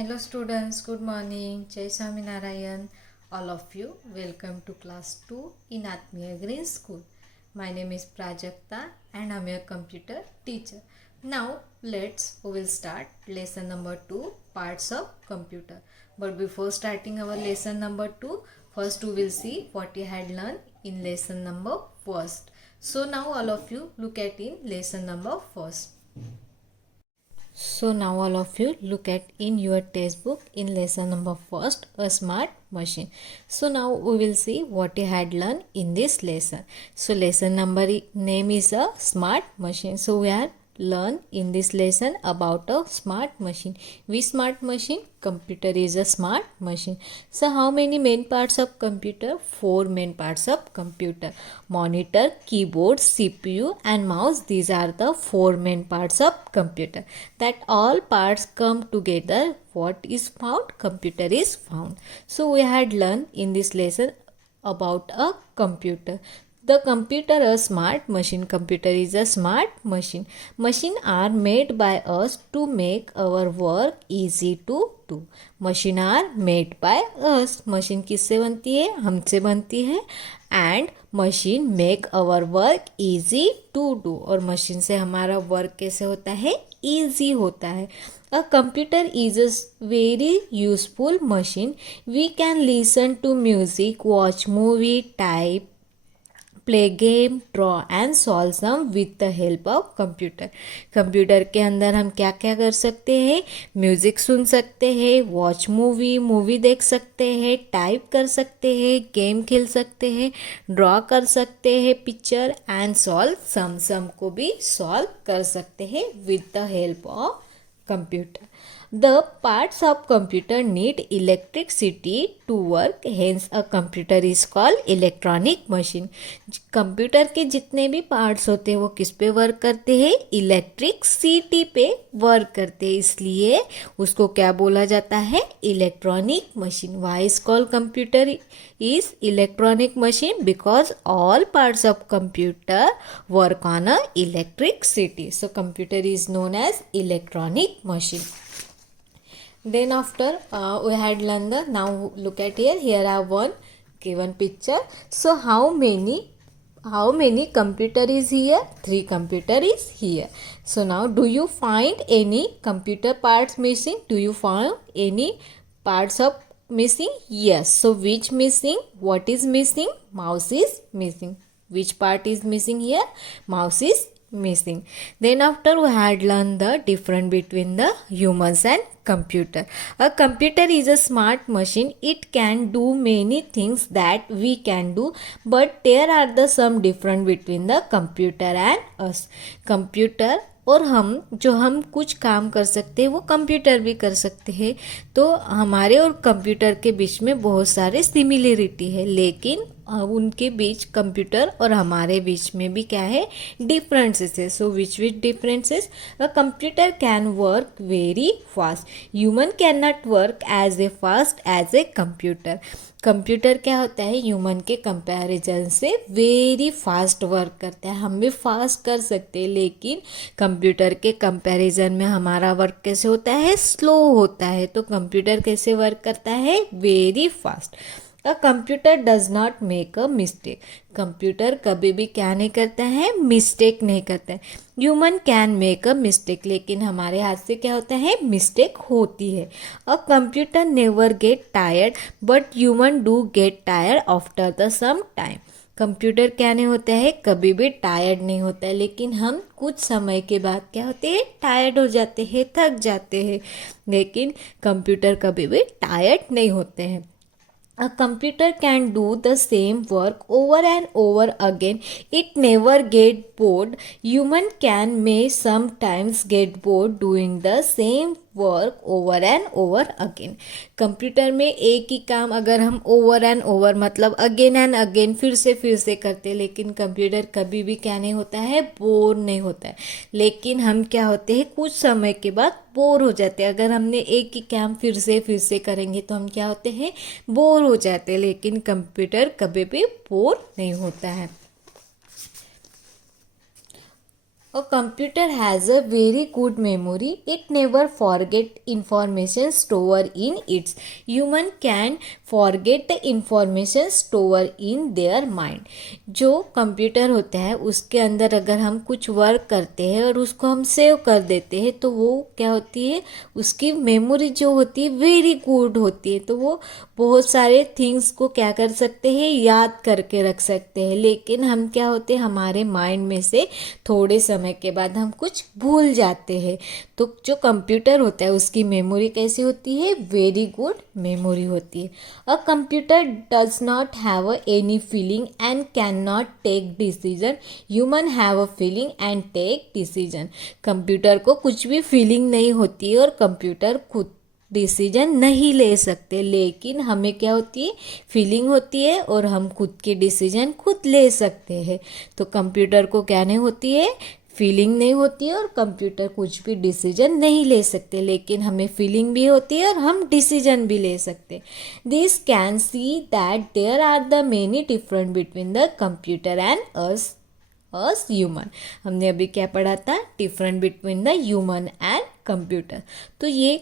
Hello students, good morning. Jai Swami Narayan. All of you, welcome to class 2 in Atmiya Green School. My name is Prajakta and I am your computer teacher. Now we will start lesson number 2, parts of computer. But before starting our lesson number 2, first we will see what you had learned in lesson number 1. So now all of you look at in lesson number 1. So now all of you look at in your textbook in lesson number 1, a smart machine. So now we will see what you had learned in this lesson. So lesson number name is a smart machine. So we are learn in this lesson about a smart machine. Which smart machine? Computer is a smart machine. So how many main parts of computer? 4 main parts of computer. Monitor, keyboard, CPU and mouse. These are the 4 main parts of computer. That all parts come together. What is found? Computer is found. So we had learned in this lesson about a computer. The computer a smart machine. Computer is a smart machine. Machine are made by us to make our work easy to do. Machine are made by us. Machine किससे बनती है? हमसे बनती है. And machine make our work easy to do. और machine से हमारा work कैसे होता है? Easy होता है. A computer is a very useful machine. We can listen to music, watch movie, type, play game, draw and solve sum with the help of computer. Computer के अंदर हम क्या क्या कर सकते हैं? म्यूज़िक सुन सकते हैं, वॉच मूवी देख सकते हैं, टाइप कर सकते हैं, गेम खेल सकते हैं, ड्रॉ कर सकते हैं पिक्चर एंड सॉल्व सम को भी सॉल्व कर सकते हैं with the help of computer. The parts of computer need electricity to work, hence a computer is called electronic machine. Computer के जितने भी पार्ट्स होते हैं वो किस पे वर्क करते हैं? इलेक्ट्रिसिटी पे वर्क करते हैं, इसलिए उसको क्या बोला जाता है? Electronic machine. Why is called computer is electronic machine? Because all parts of computer work on a electricity. So computer is known as electronic machine. Then after we had learned the, now look at here are one given picture. So how many computer is here? 3 computer is here. So now do you find any computer parts missing? Do you find any parts of missing? Yes. So which missing? What is missing? Mouse is missing. Which part is missing here? Mouse is missing. Then after we had learned the difference between the humans and computer. A computer is a smart machine. It can do many things that we can do, but there are the some difference between the computer and us. Computer और हम कुछ काम कर सकते हैं वो computer भी कर सकते हैं. तो हमारे और कंप्यूटर के बीच में बहुत सारे सिमिलरिटी है, लेकिन उनके बीच कंप्यूटर और हमारे बीच में भी क्या है? डिफरेंसेस है. So which differences? A computer can work very fast. Human can not work as a fast as a computer. Computer क्या होता है? ह्यूमन के कंपैरिजन से वेरी फास्ट वर्क करता है. हम भी फास्ट कर सकते हैं, लेकिन कंप्यूटर के कंपैरिजन में हमारा वर्क कैसे होता है? स्लो होता है. तो कंप्यूटर कैसे वर्क करता है? Very fast. A computer does not make a mistake. Computer कभी भी क्या नहीं करता है? मिस्टेक नहीं करता है. Human can make a mistake, लेकिन हमारे हाथ से क्या होता है? मिस्टेक होती है. A computer never get tired but human do get tired after the some time. Computer क्या नहीं होता है? कभी भी टायर्ड नहीं होता है, लेकिन हम कुछ समय के बाद क्या होते हैं? टायर्ड हो जाते हैं, थक जाते हैं, लेकिन कंप्यूटर कभी भी टायर्ड नहीं होते हैं. A computer can do the same work over and over again. It never get bored. Human may sometimes get bored doing the same work over and over again. Computer में एक ही काम अगर हम ओवर एंड ओवर मतलब again and again फिर से करते, लेकिन कंप्यूटर कभी भी क्या नहीं होता है? बोर नहीं होता है. लेकिन हम क्या होते हैं? कुछ समय के बाद बोर हो जाते हैं. अगर हमने एक ही काम फिर से करेंगे तो हम क्या होते हैं? बोर हो जाते हैं. लेकिन कंप्यूटर कभी भी बोर नहीं होता है. A computer has a very good memory. It never forget information stored in its. Human can forget the information stored in their mind. जो कंप्यूटर होता है उसके अंदर अगर हम कुछ वर्क करते हैं और उसको हम सेव कर देते हैं तो वो क्या होती है, उसकी मेमोरी जो होती है वेरी गुड होती है, तो वो बहुत सारे थिंग्स को क्या कर सकते हैं, याद करके रख सकते हैं। लेकिन हम क्या होते हैं, हमारे माइंड में से थोड़े समय के बाद हम कुछ भूल जाते हैं। तो जो कंप्यूटर होता है उसकी मेमोरी कैसी होती है, वेरी गुड मेमोरी होती है। A computer does not have any feeling and can not take decision. Human have a feeling and take decision. Computer को कुछ भी फीलिंग नहीं होती है और कंप्यूटर खुद डिसीजन नहीं ले सकते, लेकिन हमें क्या होती है, फीलिंग होती है और हम खुद के डिसीजन खुद ले सकते हैं। तो कंप्यूटर को क्या नहीं होती है, फीलिंग नहीं होती है और कंप्यूटर कुछ भी डिसीजन नहीं ले सकते, लेकिन हमें फीलिंग भी होती है और हम डिसीजन भी ले सकते। This can see that there are the many different between the computer and us human. हमने अभी क्या पढ़ा था, different between the human and computer. तो ये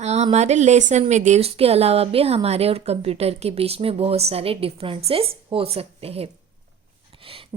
हमारे लेसन में दे, उसके अलावा भी हमारे और कंप्यूटर के बीच में बहुत सारे डिफरेंसेस हो सकते हैं।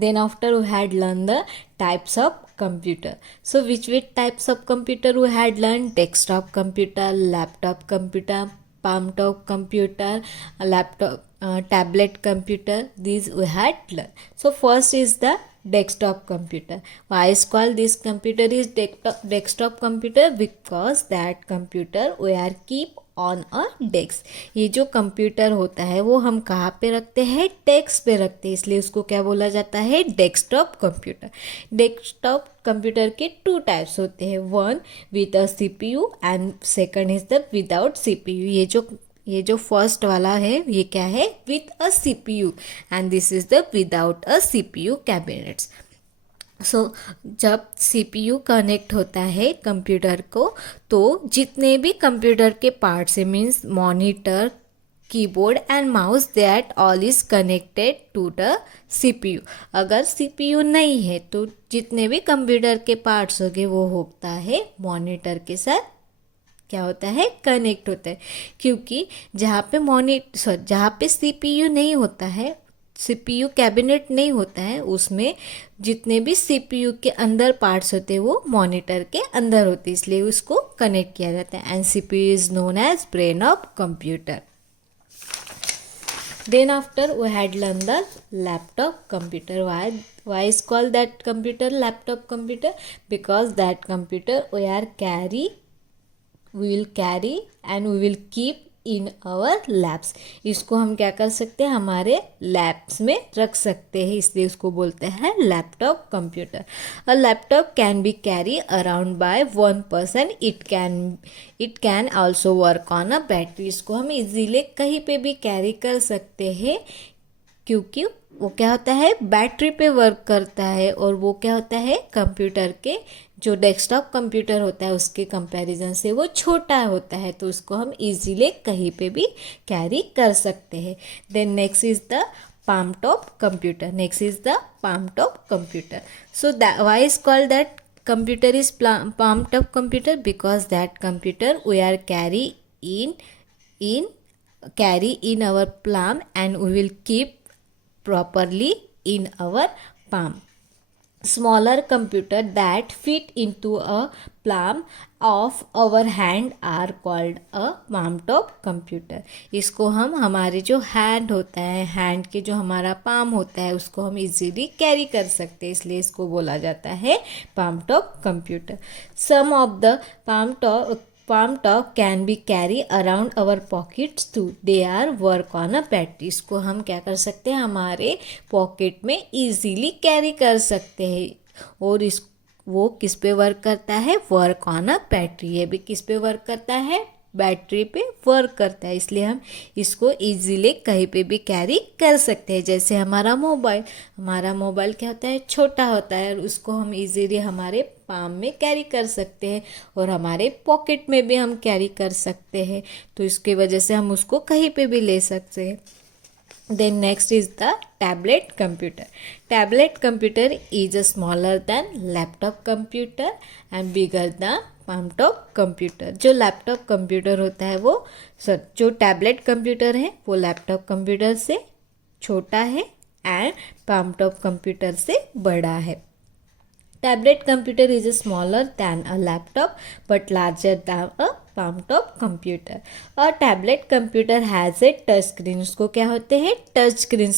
Then after we had learned the types of computer. So which types of computer we had learned? Desktop computer, laptop computer, palm top computer, laptop, tablet computer. These we had learned. So first is the desktop computer. Why is called this computer is desktop computer? Because that computer we are keep on a desk. ये जो computer होता है वो हम कहाँ पे रखते हैं, डेस्क पे रखते हैं, इसलिए उसको क्या बोला जाता है, डेस्कटॉप कंप्यूटर। डेस्कटॉप कंप्यूटर के टू टाइप्स होते हैं, one with a CPU and second is the without CPU. ये जो फर्स्ट वाला है ये क्या है, with a CPU, and this is the without a CPU cabinets. So जब सीपीयू कनेक्ट होता है कंप्यूटर को, तो जितने भी कंप्यूटर के पार्ट्स है, means monitor, keyboard and mouse, that all is connected to the CPU. अगर सीपीयू नहीं है तो जितने भी कंप्यूटर के पार्ट्स होंगे वो होता है मॉनिटर के साथ क्या होता है, कनेक्ट होता है। क्योंकि जहाँ पे सीपीयू नहीं होता है, सीपीयू कैबिनेट नहीं होता है, उसमें जितने भी सीपीयू के अंदर पार्ट्स होते हैं वो मॉनिटर के अंदर होते हैं, इसलिए उसको कनेक्ट किया जाता है। And CPU is known as brain of computer. Then after we had learned the laptop computer. Why is called that computer laptop computer? Because that computer we will carry and we will keep in our labs. इसको हम क्या कर सकते हैं, हमारे labs में रख सकते हैं, इसलिए उसको बोलते हैं laptop computer. A laptop can be carry around bye one person. It can also work on a battery. इसको हम इजीली कहीं पे भी कैरी कर सकते हैं, क्योंकि वो क्या होता है, बैटरी पे वर्क करता है, और वो क्या होता है, कंप्यूटर के जो डेस्कटॉप कंप्यूटर होता है उसके कंपैरिजन से वो छोटा होता है, तो उसको हम इजीली कहीं पे भी कैरी कर सकते हैं। Then next is the palm top computer. Next is the palm top computer. So that why is called that computer is palm top computer? Because that computer we are carry in our palm and we will keep properly in our palm. Smaller computer that fit into a palm of our hand are called a palm top computer. इसको हम हमारे जो hand होता है, hand के जो हमारा palm होता है उसको हम इजीली कैरी कर सकते हैं, इसलिए इसको बोला जाता है palm top computer. Some of the palm top can be carry around our pockets too. They are work on a battery. इसको हम क्या कर सकते हैं, हमारे पॉकेट में इजीली कैरी कर सकते हैं, और वो किस पे वर्क करता है, वर्क ऑन अ बैटरी। ये भी किस पे वर्क करता है, बैटरी पे वर्क करता है, इसलिए हम इसको इजीली कहीं पे भी कैरी कर सकते हैं। जैसे हमारा मोबाइल क्या होता है, छोटा होता है, और उसको हम इजीली हमारे पाम में कैरी कर सकते हैं, और हमारे पॉकेट में भी हम कैरी कर सकते हैं, तो इसकी वजह से हम उसको कहीं पे भी ले सकते हैं। Then next is the tablet computer. Tablet computer is a smaller than laptop computer and bigger than palm top computer. जो लैपटॉप कंप्यूटर होता है वो जो टैबलेट कंप्यूटर है वो लैपटॉप कंप्यूटर से छोटा है एंड palm top कंप्यूटर से बड़ा है. Tablet computer is smaller than a laptop but larger than a palm top computer. A tablet computer has a touch screen. उसको क्या होते हैं? टच स्क्रीन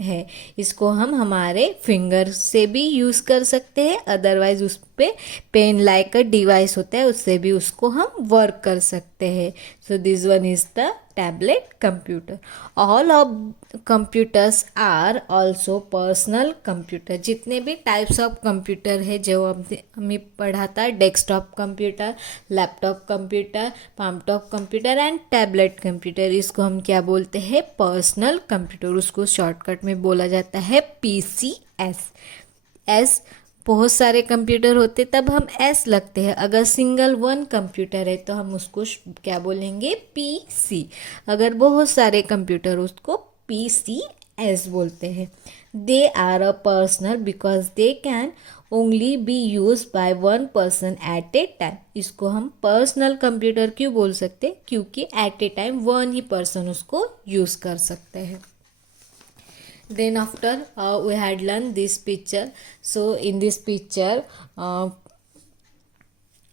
है. इसको हम हमारे फिंगर से भी यूज़ कर सकते हैं, अदरवाइज उस पर पेन लाइक अ डिवाइस होता है, उससे भी उसको हम वर्क कर सकते हैं. So this one is the tablet computer. All of computers are also personal computer. जितने भी टाइप्स ऑफ कंप्यूटर है जो हमें पढ़ा था, desktop computer, laptop computer, palm top computer and tablet computer, इसको हम क्या बोलते हैं? Personal computer. उसको शॉर्टकट में बोला जाता है PCS. एस बहुत सारे कंप्यूटर होते तब हम एस लगते हैं. अगर सिंगल वन कंप्यूटर है तो हम उसको क्या बोलेंगे? PC. अगर बहुत सारे कंप्यूटर उसको PCS बोलते हैं. They are a personal because they can only be use by one person at a time. इसको हम पर्सनल कंप्यूटर क्यों बोल सकते? क्योंकि एट ए टाइम वन ही पर्सन उसको यूज़ कर सकते हैं. Then after we had learned this picture. So in this picture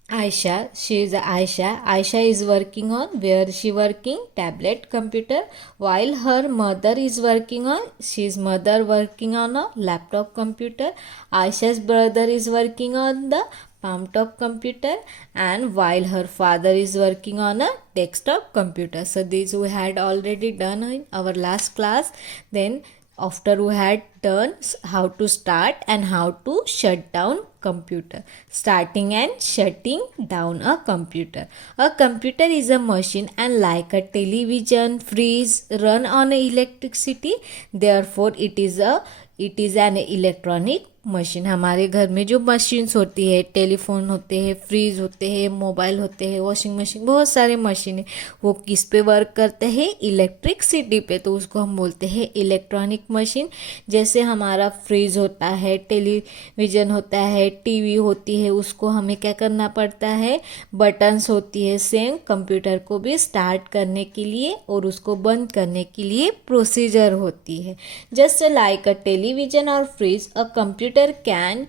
Aisha, she is Aisha is working on, where she working? Tablet computer, while her mother is working on, she's mother working on a laptop computer. Aisha's brother is working on the palm top computer, and while her father is working on a desktop computer. So these we had already done in our last class. Then after we had done how to start and how to shut down computer. Starting and shutting down a computer. A computer is a machine and like a television, fridge run on electricity. Therefore it is an electronic machine. हमारे घर में जो machines होती है, telephone होते हैं, freeze होते हैं, मोबाइल होते हैं, वॉशिंग मशीन, बहुत सारे मशीन है, वो किस पे वर्क करते हैं? इलेक्ट्रिसिटी पे. तो उसको हम बोलते हैं इलेक्ट्रॉनिक मशीन. जैसे हमारा फ्रीज होता है, टेलीविज़न होता है, टीवी होती है, उसको हमें क्या करना पड़ता है? बटन्स होती है. सेम कंप्यूटर को भी स्टार्ट करने के लिए और उसको बंद करने के लिए प्रोसीजर होती है. जस्ट लाइक अ टेलीविज़न और fridge, a computer can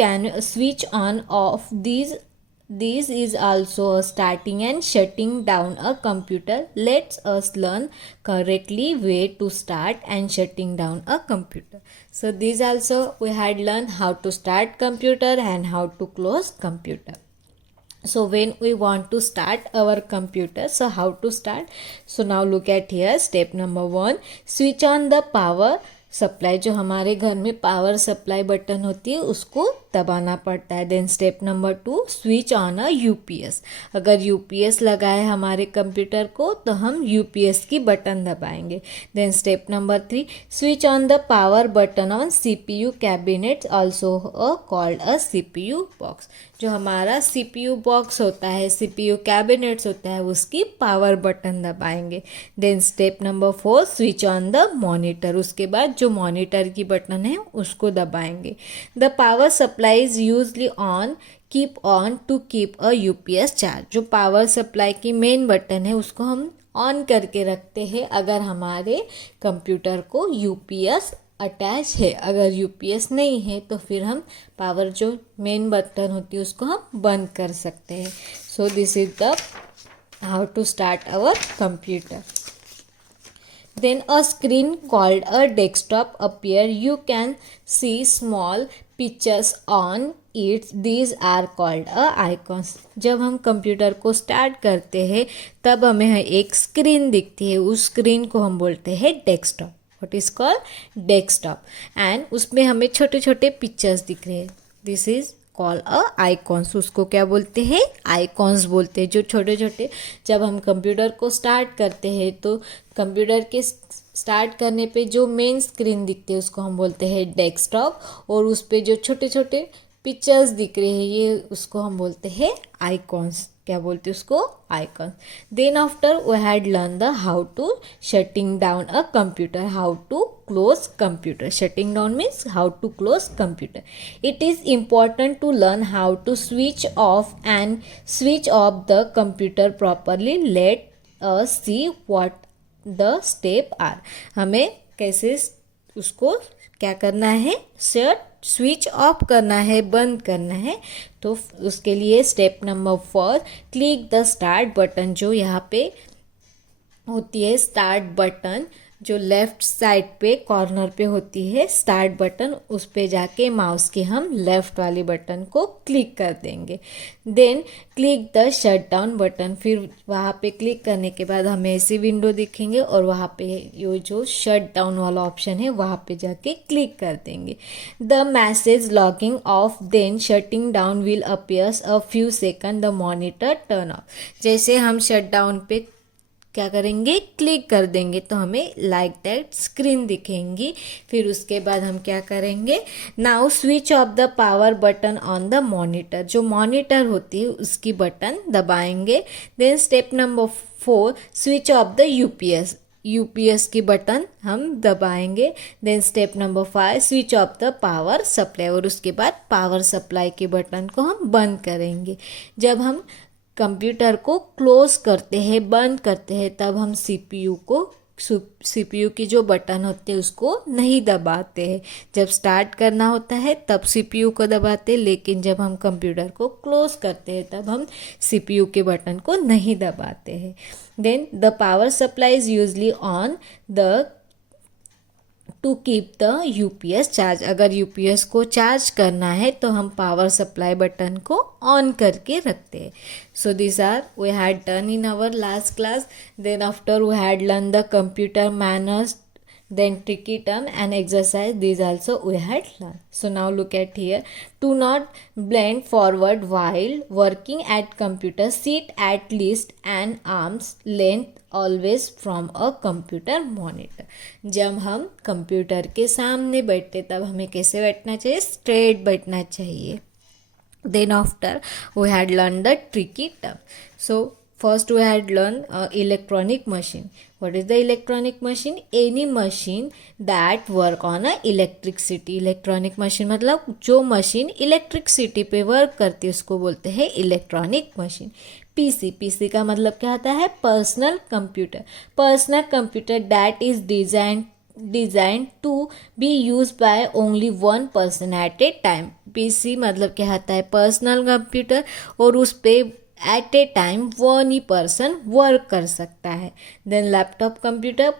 can switch on off. These is also a starting and shutting down a computer. Let's us learn correctly way to start and shutting down a computer. So these also we had learned how to start computer and how to close computer. So when we want to start our computer, so how to start? So now look at here, step number 1, switch on the power supply. जो हमारे घर में power supply button होती है उसको दबाना पड़ता है. Then step number 2, switch on a UPS. अगर UPS लगा है हमारे कंप्यूटर को तो हम UPS की बटन दबाएंगे. Then step number 3, switch on the power button on CPU cabinet, also called a CPU box. जो हमारा CPU बॉक्स होता है, CPU कैबिनेट्स होता है, उसकी पावर बटन दबाएंगे. Then step number 4, switch on the monitor. उसके बाद जो मॉनिटर की बटन है उसको दबाएंगे. The power supply is usually on, keep on to keep a UPS charge. जो पावर सप्लाई की मेन बटन है उसको हम ऑन करके रखते हैं अगर हमारे कंप्यूटर को UPS अटैच है. अगर UPS नहीं है तो फिर हम पावर जो मेन बटन होती है उसको हम बंद कर सकते हैं. So this is the how to start our computer. Then a screen called a desktop appear. You can see small pictures on it. These are called a icons. जब हम कंप्यूटर को स्टार्ट करते हैं तब हमें एक स्क्रीन दिखती है. उस स्क्रीन को हम बोलते हैं desktop. What is called desktop. And उसमें हमें छोटे छोटे पिक्चर्स दिख रहे हैं. This is call a icons. उसको क्या बोलते हैं? आइकॉन्स बोलते हैं. जो छोटे छोटे, जब हम कंप्यूटर को स्टार्ट करते हैं तो कंप्यूटर के स्टार्ट करने पे जो मेन स्क्रीन दिखते हैं उसको हम बोलते हैं डेस्कटॉप. और उस पे जो छोटे छोटे पिक्चर्स दिख रहे हैं, ये उसको हम बोलते हैं आइकॉन्स। क्या बोलते हैं उसको? Icons. Then after we had learn the how to shutting down a computer, how to close computer. Shutting down means how to close computer. It is important to learn how to switch off and switch off the computer properly. Let us see what the step are. हमें कैसे उसको क्या करना है, switch off करना है, बंद करना है. तो उसके लिए step number 4, click the start button. जो यहाँ पे होती है स्टार्ट बटन, जो लेफ्ट साइड पे कॉर्नर पे होती है स्टार्ट बटन, उस पे जाके माउस के हम लेफ्ट वाली बटन को क्लिक कर देंगे. Then click the shut down button. फिर वहाँ पे क्लिक करने के बाद हमें ऐसी विंडो दिखेंगे और वहाँ पे ये जो शट डाउन वाला ऑप्शन है वहाँ पे जाके क्लिक कर देंगे. The message logging off then shutting down will appears a few second, the monitor turn off. जैसे हम शट डाउन पे क्या करेंगे, क्लिक कर देंगे तो हमें लाइक दैट स्क्रीन दिखेंगी. फिर उसके बाद हम क्या करेंगे, now switch off the power button on the monitor. जो मॉनिटर होती है उसकी बटन दबाएंगे. Then step number 4, switch off the UPS की बटन हम दबाएंगे. Then step number 5, switch off the power supply. और उसके बाद पावर सप्लाई के बटन को हम बंद करेंगे. जब हम कंप्यूटर को क्लोज करते हैं, बंद करते हैं, तब हम सीपीयू की जो बटन होते हैं उसको नहीं दबाते हैं. जब स्टार्ट करना होता है तब सीपीयू को दबाते हैं, लेकिन जब हम कंप्यूटर को क्लोज करते हैं तब हम सीपीयू के बटन को नहीं दबाते हैं. Then the power supply is usually on the to keep the UPS charge. अगर यूपीएस को चार्ज करना है तो हम पावर सप्लाई बटन को ऑन करके रखते हैं. So this are we had done in our last class. Then after we had learn the computer manners, then tricky term and exercise, these also we had learned. So now look at here. Do not bend forward while working at computer. Sit at least an arm's length always from a computer monitor. जब हम computer के सामने बैठते तब हमें कैसे बैठना चाहिए, स्ट्रेट बैठना चाहिए. Then after we had learned the tricky term. So first we had learned electronic machine. What is the electronic machine? Any machine that work on a electricity. Electronic machine मतलब जो मशीन इलेक्ट्रिसिटी पे work करती है उसको बोलते हैं electronic machine. PC का मतलब क्या होता है, personal computer. Personal computer that is design to be use by only one person at a time. PC मतलब क्या होता है, पर्सनल कंप्यूटर, और उस पर एट ए टाइम वन ही पर्सन वर्क कर सकता है. देन laptop computer,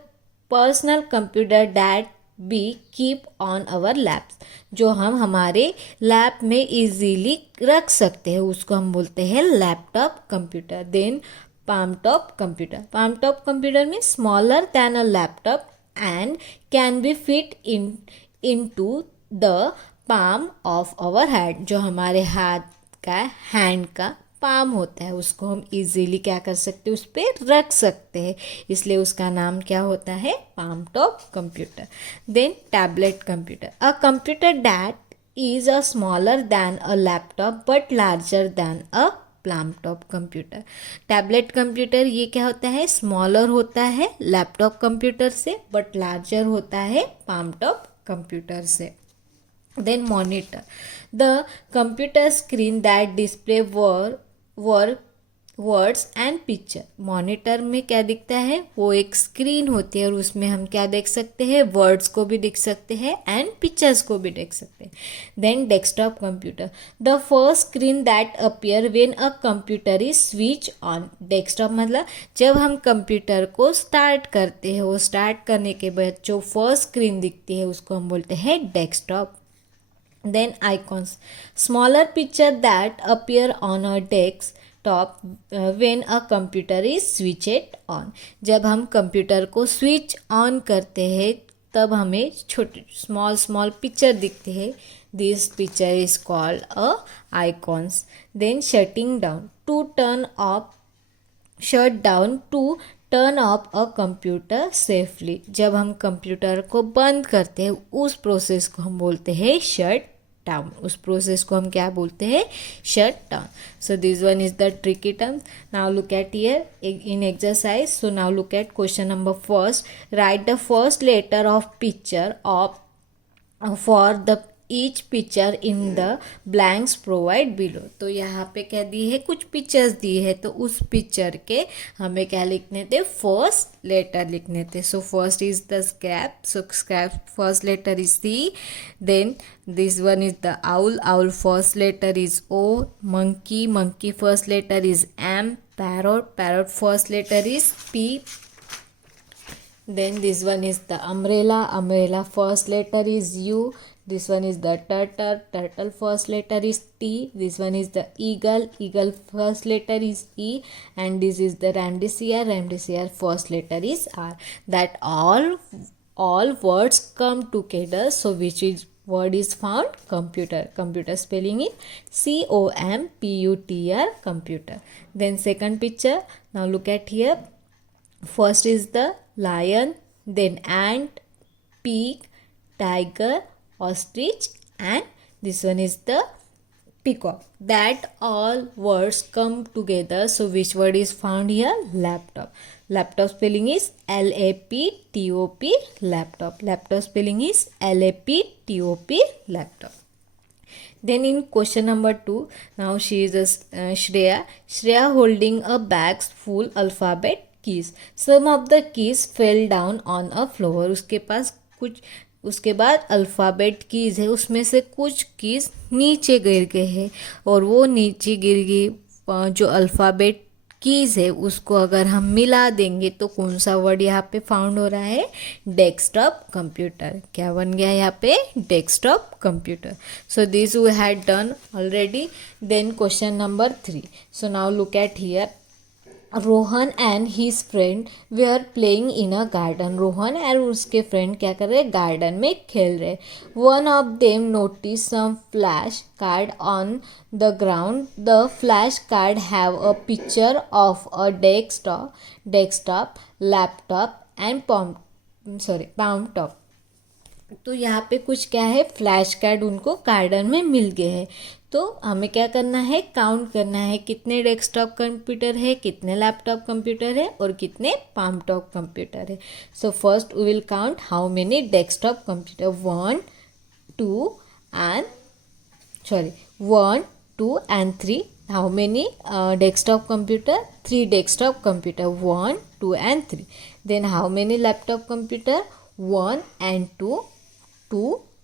personal computer that be keep on our laps. जो हम हमारे लैप में इजीली रख सकते हैं उसको हम बोलते हैं laptop computer. Then palm top computer means smaller than a laptop and can be fit into the palm of our hand. जो हमारे हाथ का हैंड का पाम होता है उसको हम इजीली क्या कर सकते हैं, उस पर रख सकते हैं, इसलिए उसका नाम क्या होता है, palm top computer. Then tablet computer, a computer that is a smaller than a laptop but larger than a palm top computer. Tablet computer ये क्या होता है, स्मॉलर होता है लैपटॉप कंप्यूटर से बट लार्जर होता है पाम टॉप कंप्यूटर से. Then monitor, the computer screen that display words and picture. Monitor में क्या दिखता है, वो एक स्क्रीन होती है और उसमें हम क्या देख सकते हैं, वर्ड्स को भी देख सकते हैं एंड पिक्चर्स को भी देख सकते हैं. Then desktop computer, the first screen that appear when a computer is switch on. Desktop मतलब जब हम कंप्यूटर को स्टार्ट करते हैं, वो स्टार्ट करने के बाद जो फर्स्ट स्क्रीन दिखती है उसको हम बोलते हैं desktop. Then icons, smaller picture that appear on a desktop when a computer is switched on. जब हम कंप्यूटर को स्विच ऑन करते हैं तब हमें छोटे स्मॉल पिक्चर दिखते हैं. This picture is called a icons. Then shutting down, to turn off, shut down to turn off a computer safely. जब हम कंप्यूटर को बंद करते हैं उस प्रोसेस को हम बोलते हैं शट डाउन, उस प्रोसेस को हम क्या बोलते हैं, shut down. So this one is the tricky term. Now look at here in exercise. So now look at question number first. Right the first letter of picture of for the each picture in the blanks provide below. तो यहाँ पे क्या दी है, कुछ pictures दी है, तो उस picture के हमें क्या लिखने थे, फर्स्ट लेटर लिखने थे. So first is the scrap. So scrap first letter is C. Then this one is the owl first letter is O. monkey first letter is M. parrot first letter is P. Then this one is the umbrella first letter is U. This one is the turtle first letter is T. This one is the eagle first letter is E. And this is the ramdesia first letter is R. That all words come together. So which is word is found, computer spelling is computer, computer. Then second picture, now look at here. First is the lion, then ant, pig, tiger, ostrich, and this one is the peacock. That all words come together. So which word is found here, laptop spelling is laptop. Laptop spelling is laptop, laptop. Then in question number 2, now she is Shreya holding a bag full alphabet keys. Some of the keys fell down on a floor. उसके पास कुछ, उसके बाद alphabet keys है, उसमें से कुछ keys नीचे गिर गए हैं, और वो नीचे गिर गई जो अल्फ़ाबेट कीज़ है उसको अगर हम मिला देंगे तो कौन सा वर्ड यहाँ पे फाउंड हो रहा है, डेस्कटॉप कंप्यूटर. क्या बन गया यहाँ पे, desktop computer. So this we had done already. Then question number 3. So now look at here. Rohan and his friend वे are playing in a garden. Rohan और उसके फ्रेंड क्या कर रहे हैं, गार्डन में खेल रहे. One of them notice some flash card on the ground. The flash card have a picture of a desktop, laptop and palm top. तो यहाँ पे कुछ क्या है, फ्लैश कार्ड उनको गार्डन में मिल गए हैं. तो हमें क्या करना है, काउंट करना है कितने डेस्कटॉप कंप्यूटर है, कितने लैपटॉप कंप्यूटर है और कितने पाम टॉप कंप्यूटर है. So first we will count how many desktop computer. 1 2 and 3. How many desktop computer? 3 desktop computer. 1 2 and 3. Then how many laptop computer? 1 and 2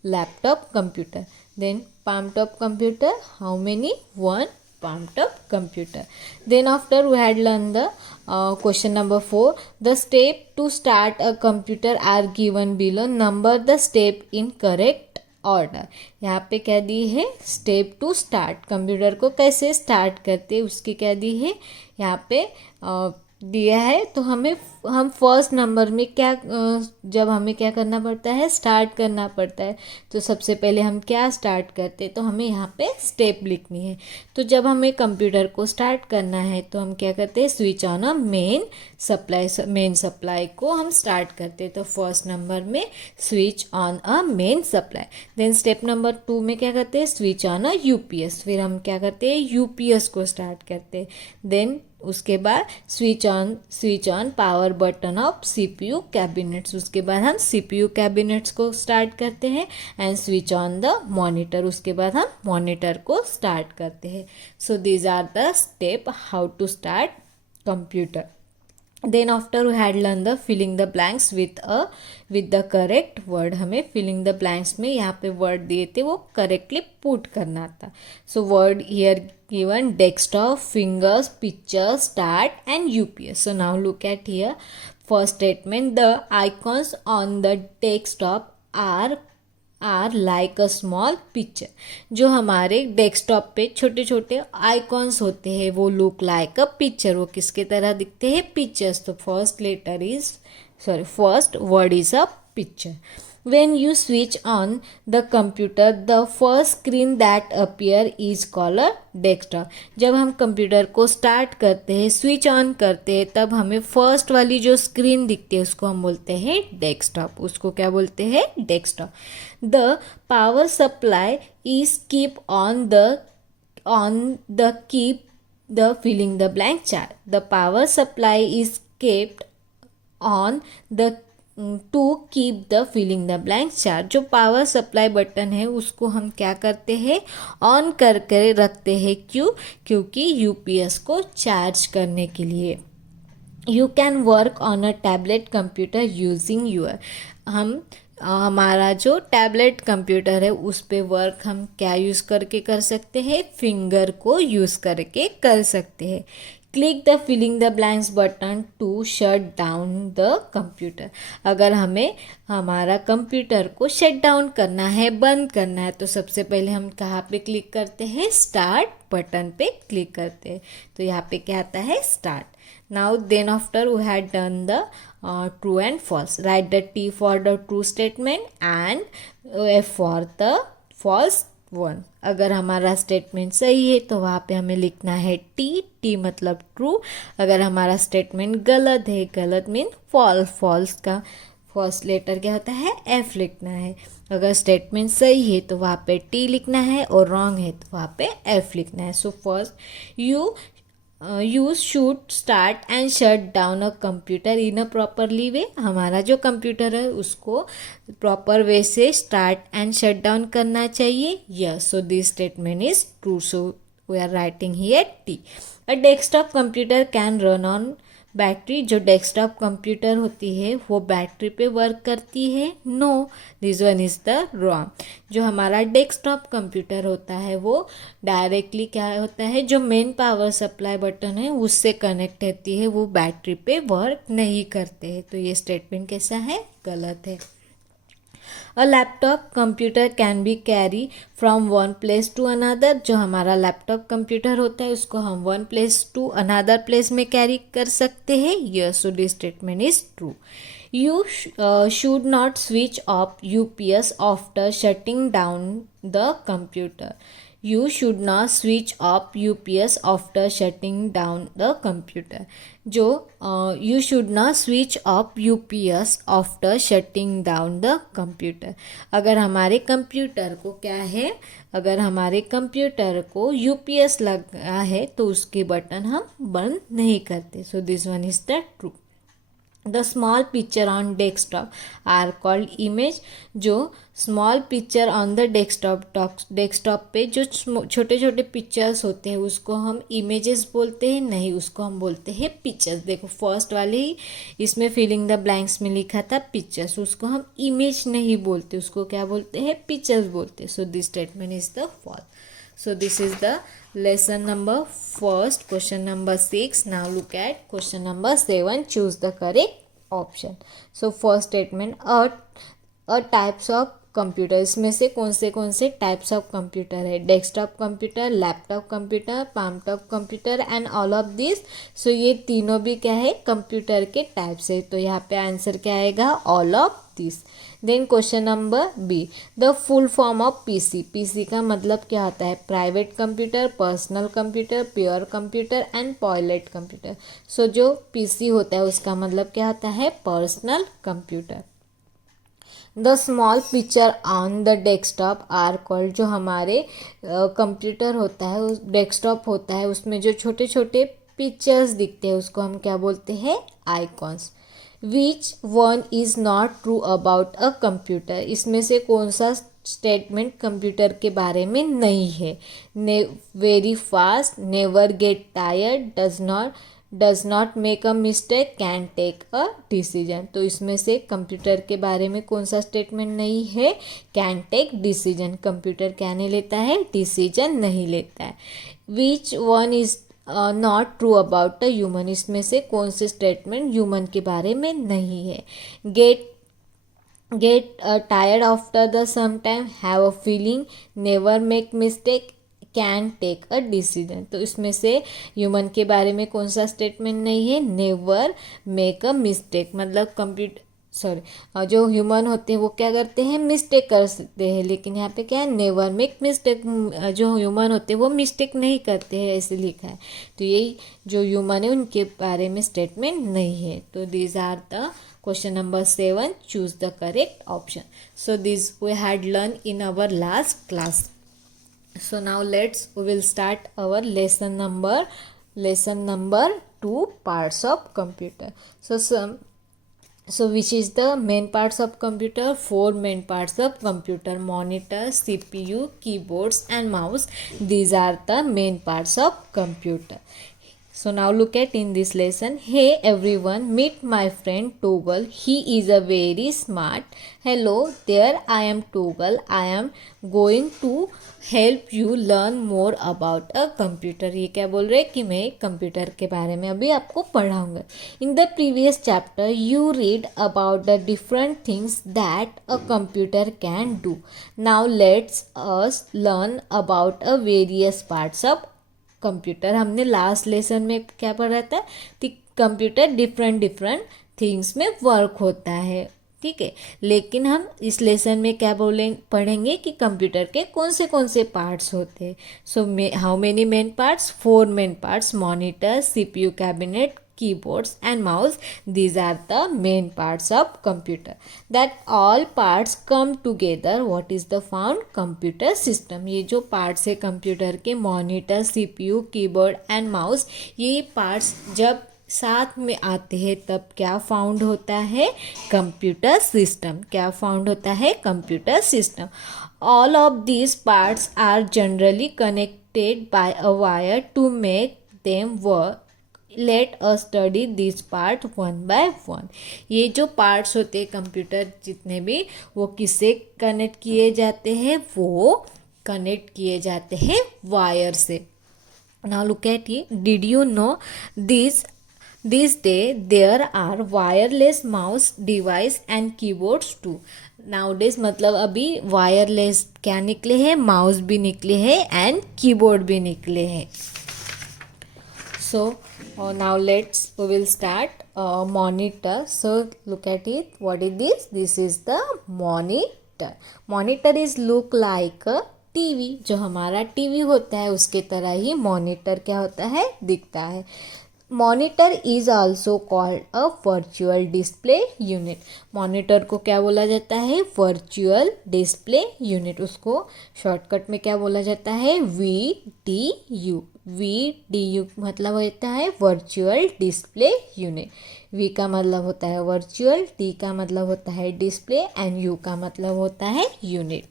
laptop computer. Then palm top computer, how many? 1 palm top computer. Then after we had learned the question number 4. The step to start a computer are given below. Number the step in correct order. यहाँ पे क्या दी है, step to start, computer को कैसे start करते उसकी क्या दी है यहाँ पे दिया है. तो हम फर्स्ट नंबर में क्या जब हमें क्या करना पड़ता है, स्टार्ट करना पड़ता है. तो सबसे पहले हम क्या स्टार्ट करते हैं, तो हमें यहाँ पे स्टेप लिखनी है. तो जब हमें कंप्यूटर को स्टार्ट करना है तो हम क्या करते हैं, switch on a main supply को हम स्टार्ट करते हैं. तो फर्स्ट नंबर में switch on a main supply. Then step number 2 में क्या करते हैं, स्विच ऑन अ यूपीएस. फिर हम क्या करते हैं, यूपीएस को स्टार्ट करते हैं. देन उसके बाद switch on power button of CPU cabinets. उसके बाद हम सीपीयू कैबिनेट्स को स्टार्ट करते हैं. And switch on the monitor. उसके बाद हम मॉनिटर को स्टार्ट करते हैं. So these are the step how to start computer. Then after we had learn the filling the blanks with the correct word. हमें फिलिंग द ब्लैंक्स में यहाँ पे वर्ड दिए थे वो करेक्टली पुट करना था. So word here given desktop, fingers, picture, start and UPS. So now look at here. First statement, the icons on the desktop are like a small picture. जो हमारे डेस्कटॉप पे छोटे छोटे आइकॉन्स होते हैं वो लुक लाइक अ पिक्चर. वो किसके तरह दिखते हैं, पिक्चर्स. तो first word is a picture. When you switch on the computer, the first screen that appear is called a desktop. जब हम कंप्यूटर को स्टार्ट करते हैं, स्विच ऑन करते हैं, तब हमें फर्स्ट वाली जो स्क्रीन दिखती है उसको हम बोलते हैं डेस्कटॉप. उसको क्या बोलते हैं? Desktop. The power supply is keep on the keep the filling the blank chart. The power supply is kept on the to keep the filling the blank charge. जो पावर सप्लाई बटन है उसको हम क्या करते हैं? On करके रखते हैं. क्यों? क्योंकि यूपीएस को चार्ज करने के लिए. You can work on a tablet computer using your. हमारा जो टैबलेट कंप्यूटर है उस पे वर्क हम क्या यूज़ करके कर सकते हैं? फिंगर को यूज़ करके कर सकते हैं. Click the filling the blanks button to shut down the computer. अगर हमें हमारा कंप्यूटर को शट डाउन करना है, बंद करना है, तो सबसे पहले हम कहाँ पे क्लिक करते हैं? स्टार्ट बटन पे क्लिक करते हैं. तो यहाँ पे क्या आता है? Start. Now then after we had done the true and false. Write the T for the true statement and F for the false one. अगर हमारा स्टेटमेंट सही है तो वहाँ पे हमें लिखना है टी मतलब ट्रू. अगर हमारा स्टेटमेंट गलत है, गलत मीन फॉल्स, फॉल्स का फर्स्ट लेटर क्या होता है? एफ लिखना है. अगर स्टेटमेंट सही है तो वहाँ पे टी लिखना है और रॉन्ग है तो वहाँ पे एफ लिखना है. So first you should start and shut down a computer in a properly way. हमारा जो कंप्यूटर है उसको प्रॉपर वे से स्टार्ट एंड शट डाउन करना चाहिए. Yes, so this statement is true. So we are writing here T. A desktop computer can run on battery. जो desktop computer होती है वो बैटरी पे वर्क करती है? No, this one is the wrong. जो हमारा डेस्कटॉप कंप्यूटर होता है वो डायरेक्टली क्या होता है? जो मेन पावर सप्लाई बटन है उससे कनेक्ट रहती है, वो बैटरी पे वर्क नहीं करते हैं. तो ये स्टेटमेंट कैसा है? गलत है. A laptop computer can be carry from one place to another. जो हमारा लैपटॉप कंप्यूटर होता है उसको हम one place to another place में कैरी कर सकते हैं. यस, सो दिस स्टेटमेंट इज ट्रू. You should not switch off UPS after shutting down the computer. You should not switch off UPS after shutting down the computer. जो you should not switch off UPS after shutting down the computer. अगर हमारे computer को क्या है? अगर हमारे computer को UPS लगा है तो उसके बटन हम बंद नहीं करते. So this one is the true. The small picture on desktop are called image. जो small picture on the desktop पे जो छोटे छोटे पिक्चर्स होते हैं उसको हम इमेजेस बोलते हैं? नहीं, उसको हम बोलते हैं पिक्चर्स. देखो फर्स्ट वाले ही इसमें फिलिंग द ब्लैंक्स में लिखा था पिक्चर्स, उसको हम इमेज नहीं बोलते, उसको क्या बोलते हैं? पिक्चर्स बोलते हैं. So this statement is the false. So this is the lesson number first, question number 6. Now look at question number 7. Choose the correct option. So first statement, a types of computer. इसमें से कौन से types of computer है? Desktop computer, laptop computer, palmtop computer and all of this. So ये तीनों भी क्या है? कंप्यूटर के टाइप्स है. तो यहाँ पे आंसर क्या आएगा? All of this. Then question number B, the full form of PC. PC का मतलब क्या होता है? Private computer, personal computer, pure computer and pilot computer. So जो पीसी होता है उसका मतलब क्या होता है? Personal computer. The small picture on the desktop are called. जो हमारे कंप्यूटर होता है, उस डेस्कटॉप होता है, उसमें जो छोटे छोटे पिक्चर्स दिखते हैं उसको हम क्या बोलते हैं? Icons. Which one is not true about a computer. इसमें से कौन सा स्टेटमेंट कंप्यूटर के बारे में नहीं है? Very fast, never get tired, does not make a mistake, can take a decision. तो इसमें से कंप्यूटर के बारे में कौन सा स्टेटमेंट नहीं है? Can take decision. कंप्यूटर क्या नहीं लेता है? डिसीजन नहीं लेता है. Which one is not true about a human. इसमें से कौन से स्टेटमेंट ह्यूमन के बारे में नहीं है? Get tired after the some time, have a feeling, never make mistake, can take a decision. तो इसमें से ह्यूमन के बारे में कौन सा स्टेटमेंट नहीं है? Never make a mistake. मतलब कंप्यूटर सॉरी, जो ह्यूमन होते हैं वो क्या करते हैं, मिस्टेक कर सकते हैं, लेकिन यहाँ पे क्या है, नेवर मेक मिस्टेक। जो ह्यूमन होते हैं वो मिस्टेक नहीं करते हैं, ऐसे लिखा है। तो यही जो ह्यूमन है उनके बारे में स्टेटमेंट नहीं है। तो these are the question number 7, choose the correct option. So this we had learn in our last class. So now we will start our lesson number 2, parts of computer. So which is the main parts of computer? 4 main parts of computer: monitor, CPU, keyboards and mouse. These are the main parts of computer. So now look at in this lesson. Hey everyone, meet my friend Toggle. He is a very smart. Hello there, I am Toggle. I am going to help you learn more about a computer. ये क्या बोल रहे हैं कि मैं computer के बारे में अभी आपको पढ़ाऊंगा. In the previous chapter you read about the different things that a computer can do. Now let's us learn about a various parts of computer. हमने लास्ट लेसन में क्या पढ़ा था कि कंप्यूटर डिफरेंट थिंग्स में वर्क होता है, ठीक है. लेकिन हम इस लेसन में क्या पढ़ेंगे कि कंप्यूटर के कौन से पार्ट्स होते हैं. So how many main parts? 4 main parts: monitor, CPU cabinet, keyboards and mouse. These are the main parts of computer. That all parts come together. What is the found? Computer system. ये जो parts है computer के, monitor, CPU, keyboard and mouse, ये parts जब साथ में आते हैं तब क्या फाउंड होता है? Computer system. क्या फाउंड होता है? Computer system. All of these parts are generally connected by a wire to make them work. Let us study this part one by one. ये जो पार्ट्स होते हैं कंप्यूटर जितने भी, वो किससे कनेक्ट किए जाते हैं? वो कनेक्ट किए जाते हैं वायर से. नाउ लुक एट ये. Did you know this day there are wireless mouse device and keyboards too. Nowadays मतलब अभी वायरलेस क्या निकले हैं? माउस भी निकले हैं एंड कीबोर्ड भी निकले हैं. So now we will start monitor. So look at it. What is this? This is the monitor. Monitor is look like a TV. जो हमारा टीवी होता है उसके तरह ही मॉनिटर क्या होता है? दिखता है. Monitor is also called a virtual display unit. Monitor को क्या बोला जाता है? Virtual display unit. उसको शॉर्टकट में क्या बोला जाता है? VDU. VDU मतलब होता है वर्चुअल डिस्प्ले यूनिट. V का मतलब होता है वर्चुअल, D का मतलब होता है डिस्प्ले एंड U का मतलब होता है unit.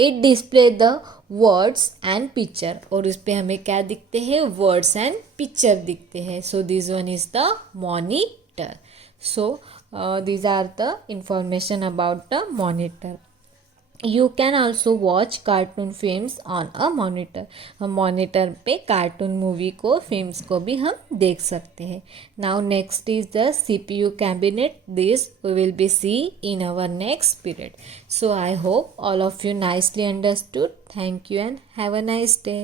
It display the words and picture. और उस पर हमें क्या दिखते हैं? वर्ड्स एंड पिक्चर दिखते हैं. So this one is the monitor. So these are the information about the monitor. You can also watch cartoon films on a monitor. हम मॉनिटर पे कार्टून मूवी को, फिल्म्स को भी हम देख सकते हैं. Now next is the CPU cabinet. This we will be see in our next period. So I hope all of you nicely understood. Thank you and have a nice day.